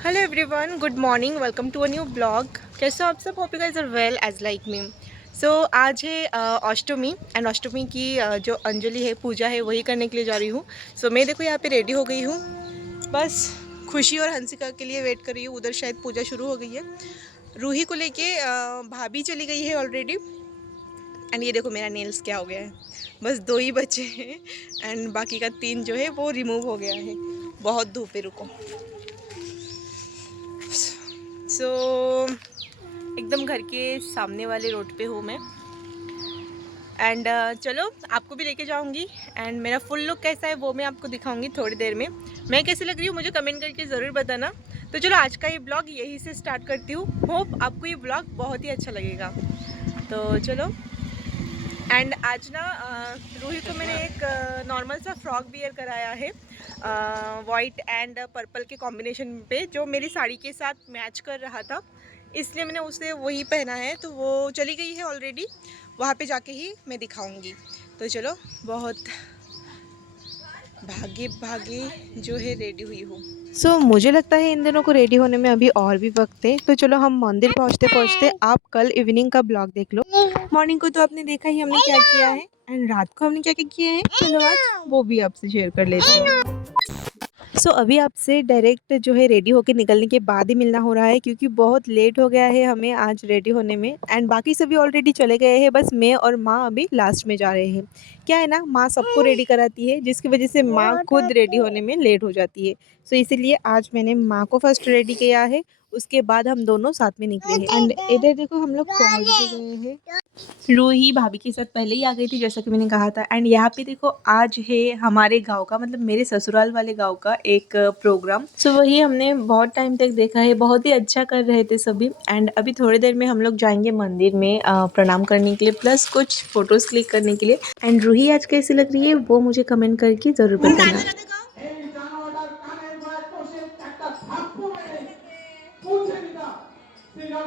Hello everyone, good morning, welcome to a new blog. कैसे हो आप सब? Hope you guys are well as like me. So आज है अष्टमी एंड अष्टमी की जो अंजलि है, पूजा है, वही करने के लिए जा रही हूँ। सो मैं देखो यहाँ पे रेडी हो गई हूँ, बस खुशी और हंसिका के लिए वेट कर रही हूँ। उधर शायद पूजा शुरू हो गई है। रूही को लेके भाभी चली गई है ऑलरेडी। एंड ये देखो मेरा नेल्स क्या हो गया है, बस दो ही बचे हैं एंड बाकी का तीन जो है वो रिमूव हो गया है। बहुत धूप है, रुको। सो एकदम घर के सामने वाले रोड पे हूँ मैं। एंड चलो आपको भी लेके जाऊँगी एंड मेरा फुल लुक कैसा है वो मैं आपको दिखाऊंगी थोड़ी देर में। मैं कैसी लग रही हूँ मुझे कमेंट करके ज़रूर बताना। तो चलो आज का ये ब्लॉग यहीं से स्टार्ट करती हूँ। होप आपको ये ब्लॉग बहुत ही अच्छा लगेगा। तो चलो। एंड आज ना रूही को मैंने एक नॉर्मल सा फ्रॉक वियर कराया है वाइट एंड पर्पल के कॉम्बिनेशन पे, जो मेरी साड़ी के साथ मैच कर रहा था, इसलिए मैंने उसे वही पहना है। तो वो चली गई है ऑलरेडी, वहाँ पे जाके ही मैं दिखाऊंगी। तो चलो, बहुत भागे भागे जो है रेडी हुई हूँ। सो मुझे लगता है इन दोनों को रेडी होने में अभी और भी वक्त है। तो चलो हम मंदिर पहुँचते पहुँचते आप कल इवनिंग का ब्लॉग देख लो। मॉर्निंग को तो आपने देखा ही हमने क्या किया है एंड रात को हमने क्या क्या किया है, चलो आज वो भी आपसे शेयर कर लेती हूँ। सो अभी आपसे डायरेक्ट जो है रेडी होके निकलने के बाद ही मिलना हो रहा है, क्योंकि बहुत लेट हो गया है हमें आज रेडी होने में। एंड बाकी सभी ऑलरेडी चले गए हैं, बस मैं और माँ अभी लास्ट में जा रहे हैं। क्या है ना, माँ सबको रेडी कराती है, जिसकी वजह से माँ खुद रेडी होने में लेट हो जाती है। सो इसीलिए आज मैंने माँ को फर्स्ट रेडी किया है, उसके बाद हम दोनों साथ में निकले हैं। एंड इधर देखो हम लोग पहुँच भी गए हैं। रूही भाभी के साथ पहले ही आ गई थी, जैसा कि मैंने कहा था। एंड यहाँ पे देखो आज है हमारे गांव का, मतलब मेरे ससुराल वाले गांव का एक प्रोग्राम। सो वही हमने बहुत टाइम तक देखा है, बहुत ही अच्छा कर रहे थे सभी। एंड अभी थोड़ी देर में हम लोग जाएंगे मंदिर में प्रणाम करने के लिए, प्लस कुछ फोटोज क्लिक करने के लिए। एंड रूही आज कैसी लग रही है वो मुझे कमेंट करके जरूर बताना। चलो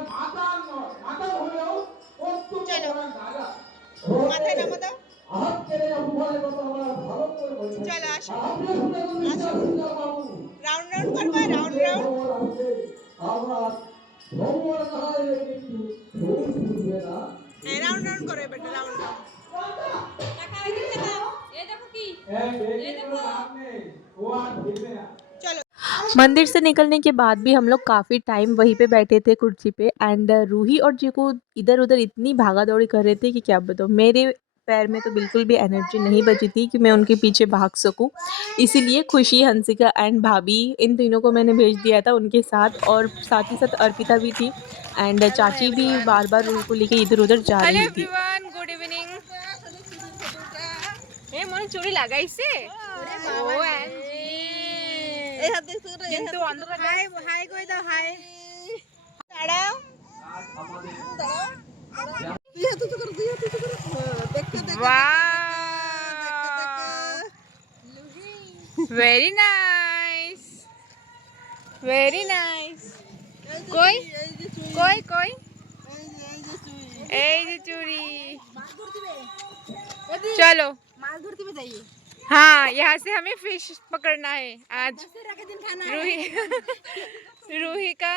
মাথায় নামা দাও। চলো আসো আসো, রাউন্ড রাউন্ড করবা, রাউন্ড রাউন্ড। হ্যাঁ রাউন্ড রাউন্ড করো, এবার রাউন্ড রাউন্ড। चलो मंदिर से निकलने के बाद भी हम लोग काफ़ी टाइम वहीं पे बैठे थे कुर्सी पे। एंड रूही और जीकू इधर उधर इतनी भागा दौड़ी कर रहे थे कि क्या बताऊँ। मेरे पैर में तो बिल्कुल भी एनर्जी नहीं बची थी कि मैं उनके पीछे भाग सकूं। इसीलिए खुशी, हंसिका एंड भाभी, इन तीनों को मैंने भेज दिया था उनके साथ, और साथ ही साथ अर्पिता भी थी। एंड चाची भी बार बार रूही को लेके इधर उधर जा रही थी। Good evening. मन चोरी लागाइছে ও এনজি এই হাত দেখতে কিন্তু অন্ধকার। হাই হাই কই দাও, হাই দাঁড়াও দাঁড়াও, দুই হাত উঁচু করো, দুই হাত উঁচু করো, দেখতে দেখতে দেখতে। Very nice, very nice. कोई कोई कोई এই যে চুরি। चलो माल धरती में जाइए। हाँ, यहाँ से हमें फिश पकड़ना है आज। रूही रूही का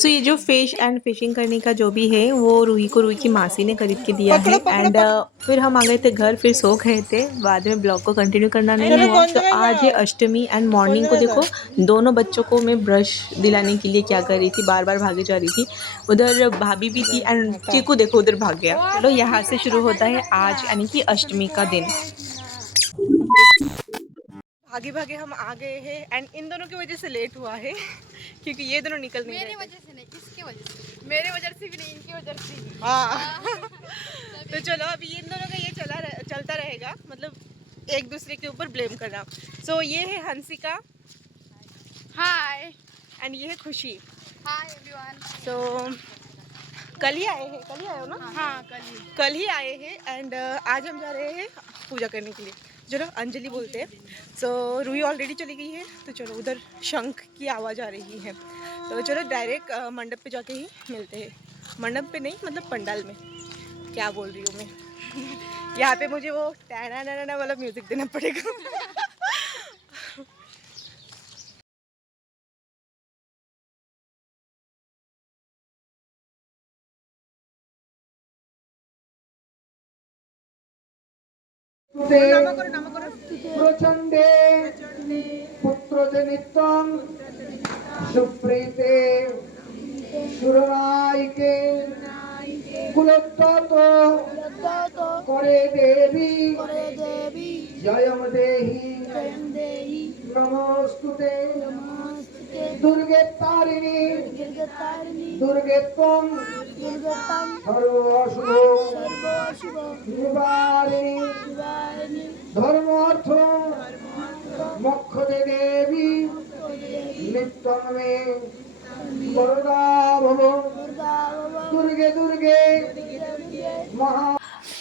सो ये जो फिश एंड फिशिंग करने का जो भी है वो रूही को रूही की मासी ने खरीद के दिया है। एंड फिर हम आ गए थे घर, फिर सो गए थे, बाद में ब्लॉग को कंटिन्यू करना नहीं हुआ। तो आज है अष्टमी एंड मॉर्निंग को देखो दोनों बच्चों को मैं ब्रश दिलाने के लिए क्या कर रही थी, बार बार भागी जा रही थी। उधर भाभी भी थी एंड चीकू देखो उधर भाग गया। चलो यहाँ से शुरू होता है आज यानी कि अष्टमी का दिन। भागे भागे हम आ गए हैं एंड इन दोनों की वजह से लेट हुआ है क्योंकि ये दोनों निकल नहीं रहे। मेरी वजह से नहीं, इसकी वजह से, मेरे वजह से भी नहीं, इनकी वजह से ही। हाँ तो चलो अभी इन दोनों का ये चलता रहेगा, मतलब एक दूसरे के ऊपर ब्लेम करना। सो ये है हंसिका, हाय, एंड ये है खुशी, हाय एवरीवन। सो कल ही आए हैं, कल ही आए हो ना? हाँ कल ही आए हैं। एंड आज हम जा रहे हैं पूजा करने के लिए, चलो अंजलि बोलते हैं। सो रूही ऑलरेडी चली गई है, तो चलो उधर शंख की आवाज़ आ रही है, तो चलो डायरेक्ट मंडप पे जाके ही मिलते हैं। मंडप पे नहीं, मतलब पंडाल में, क्या बोल रही हूँ मैं। यहाँ पे मुझे वो टैना वाला म्यूज़िक देना पड़ेगा। प्रचंडे पुत्रजनितं सुप्रीते सुरनायिके कुलोत्तत करे देवी जयम देहि नमोस्तुते दुर्गे तारिणी दुर्गे त्वं सर्वशुभ निवारिणी धर्मार्थ मोक्षदे देवी नित्यं मे वरदा भव दुर्गे दुर्गे महा।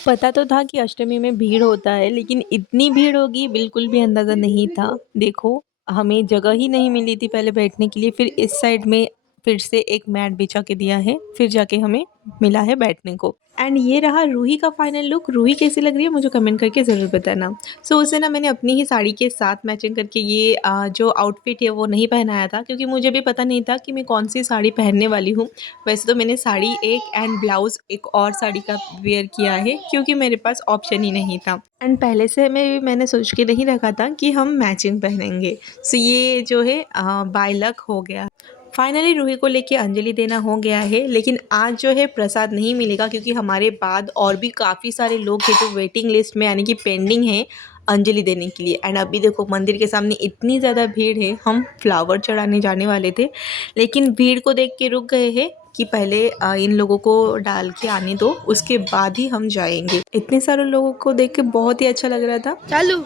पता तो था कि अष्टमी में भीड़ होता है, लेकिन इतनी भीड़ होगी बिल्कुल भी अंदाज़ा नहीं था। देखो, हमें जगह ही नहीं मिली थी पहले बैठने के लिए, फिर इस साइड में फिर से एक मैट बिछा के दिया है, फिर जाके हमें मिला है बैठने को। एंड ये रहा रूही का फाइनल लुक। रूही कैसी लग रही है मुझे कमेंट करके ज़रूर बताना। सो उसे ना मैंने अपनी ही साड़ी के साथ मैचिंग करके ये जो आउटफिट है वो नहीं पहनाया था, क्योंकि मुझे भी पता नहीं था कि मैं कौन सी साड़ी पहनने वाली हूँ। वैसे तो मैंने साड़ी एक एंड ब्लाउज़ एक और साड़ी का वेयर किया है, क्योंकि मेरे पास ऑप्शन ही नहीं था। एंड पहले से मैंने सोच के नहीं रखा था कि हम मैचिंग पहनेंगे। सो ये जो है बाय लक हो गया। फाइनली रूही को लेके अंजलि देना हो गया है, लेकिन आज जो है प्रसाद नहीं मिलेगा, क्योंकि हमारे बाद और भी काफ़ी सारे लोग हैं जो वेटिंग लिस्ट में यानी कि पेंडिंग है अंजलि देने के लिए। एंड अभी देखो मंदिर के सामने इतनी ज़्यादा भीड़ है, हम फ्लावर चढ़ाने जाने वाले थे, लेकिन भीड़ को देख के रुक गए हैं कि पहले इन लोगों को डाल के आने दो, उसके बाद ही हम जाएंगे। इतने सारे लोगों को देख के बहुत ही अच्छा लग रहा था। चालू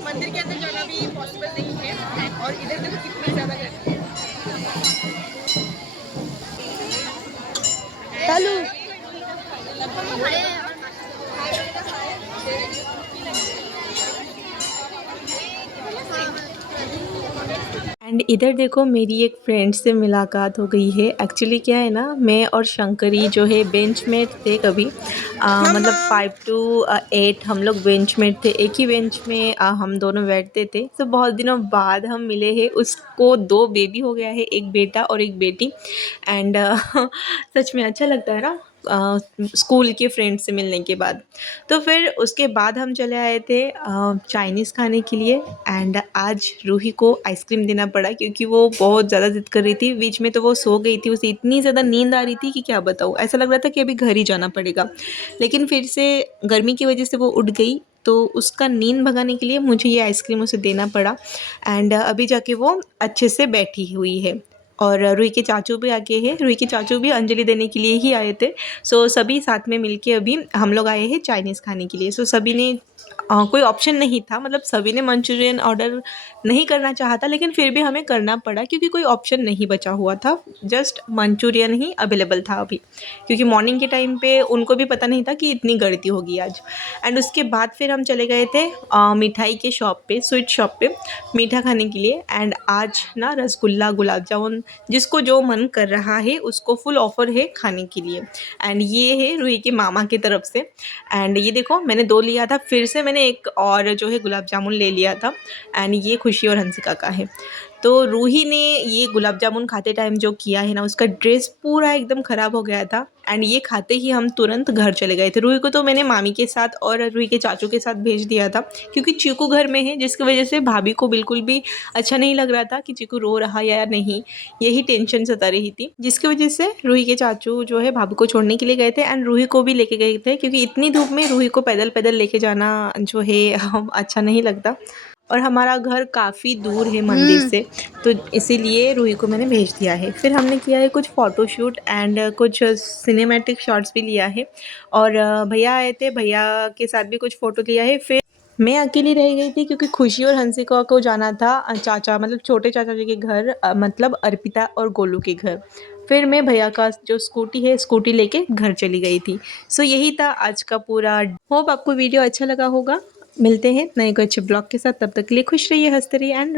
मंदिर के अंदर जाना भी पॉसिबल नहीं है, और इधर देखो कितनी ज़्यादा गर्दी है। चालू एंड इधर देखो मेरी एक फ्रेंड से मुलाकात हो गई है। एक्चुअली क्या है ना, मैं और शंकरी जो है बेंचमेट थे कभी, मतलब 5 to 8 हम लोग बेंचमेट थे, एक ही बेंच में हम दोनों बैठते थे। तो बहुत दिनों बाद हम मिले हैं। उसको 2 बेबी हो गया है, एक बेटा और एक बेटी। एंड सच में अच्छा लगता है ना स्कूल के फ्रेंड से मिलने के बाद। तो फिर उसके बाद हम चले आए थे चाइनीज़ खाने के लिए। एंड आज रूही को आइसक्रीम देना पड़ा, क्योंकि वो बहुत ज़्यादा ज़िद कर रही थी। बीच में तो वो सो गई थी, उसे इतनी ज़्यादा नींद आ रही थी कि क्या बताऊँ। ऐसा लग रहा था कि अभी घर ही जाना पड़ेगा, लेकिन फिर से गर्मी की वजह से वो उठ गई, तो उसका नींद भगाने के लिए मुझे ये आइसक्रीम उसे देना पड़ा। एंड अभी जाके वो अच्छे से बैठी हुई है। और रूही के चाचू भी आके हैं। रूही के चाचू भी अंजलि देने के लिए ही आए थे। सो सभी साथ में मिलके अभी हम लोग आए हैं चाइनीज़ खाने के लिए। सो सभी ने कोई ऑप्शन नहीं था, मतलब सभी ने मंचूरियन ऑर्डर नहीं करना चाहा था, लेकिन फिर भी हमें करना पड़ा, क्योंकि कोई ऑप्शन नहीं बचा हुआ था। जस्ट मंचूरियन ही अवेलेबल था अभी, क्योंकि मॉर्निंग के टाइम पे उनको भी पता नहीं था कि इतनी गर्दी होगी आज। एंड उसके बाद फिर हम चले गए थे मिठाई के शॉप पे, स्वीट शॉप पे मीठा खाने के लिए। एंड आज ना रसगुल्ला, गुलाब जामुन, जिसको जो मन कर रहा है उसको फुल ऑफ़र है खाने के लिए। एंड ये है रूही के मामा की तरफ से। एंड ये देखो मैंने 2 लिया था, फिर से मैंने एक और जो है गुलाब जामुन ले लिया था। एंड ये खुशी और हंसिका का है। तो रूही ने ये गुलाब जामुन खाते टाइम जो किया है ना, उसका ड्रेस पूरा एकदम ख़राब हो गया था। एंड ये खाते ही हम तुरंत घर चले गए थे। रूही को तो मैंने मामी के साथ और रूही के चाचू के साथ भेज दिया था, क्योंकि चीकू घर में है, जिसकी वजह से भाभी को बिल्कुल भी अच्छा नहीं लग रहा था कि चीकू रो रहा या नहीं, यही टेंशन सता रही थी, जिसकी वजह से रूही के चाचू जो है भाभी को छोड़ने के लिए गए थे। एंड रूही को भी लेके गए थे, क्योंकि इतनी धूप में रूही को पैदल पैदल लेके जाना जो है अच्छा नहीं लगता, और हमारा घर काफ़ी दूर है मंदिर से, तो इसीलिए रूही को मैंने भेज दिया है। फिर हमने किया है कुछ फ़ोटोशूट एंड कुछ सिनेमैटिक शॉट्स भी लिया है। और भैया आए थे, भैया के साथ भी कुछ फ़ोटो लिया है। फिर मैं अकेली रह गई थी, क्योंकि खुशी और हंसिका को जाना था चाचा मतलब छोटे चाचा जी के घर, मतलब अर्पिता और गोलू के घर। फिर मैं भैया का जो स्कूटी है, स्कूटी लेके घर चली गई थी। सो यही था आज का पूरा। होप आपको वीडियो अच्छा लगा होगा। मिलते हैं नए कोई अच्छे ब्लॉग के साथ, तब तक के लिए खुश रहिए, हंसते रहिए एंड